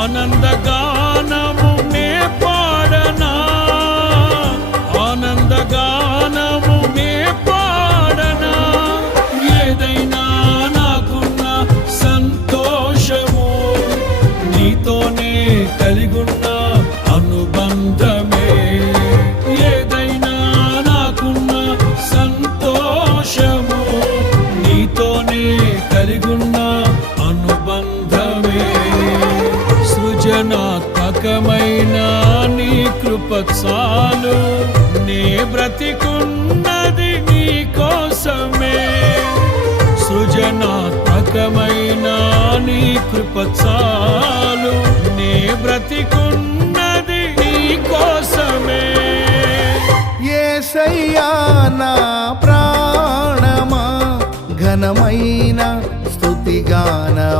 ఆనందగానము నే పాడనా, ఆనందగానము నే పాడనా. ఏదైనా నాకున్న సంతోషము నీతోనే కలిగున్న అనుబంధమే. ఏదైనా నాకున్న సంతోషము నీతోనే కలిగున్న అనుబంధమే. సృజనాత్మకమైన నీ కృప చాలు, నే బ్రతికున్నది నీ కోసమే. సృజనాత్మకమైన నీ కృప చాలు, నే బ్రతికున్నది నీ కోసమే. యేసయ్యా నా ప్రాణమా, ఘనమైన స్తుతిగానమా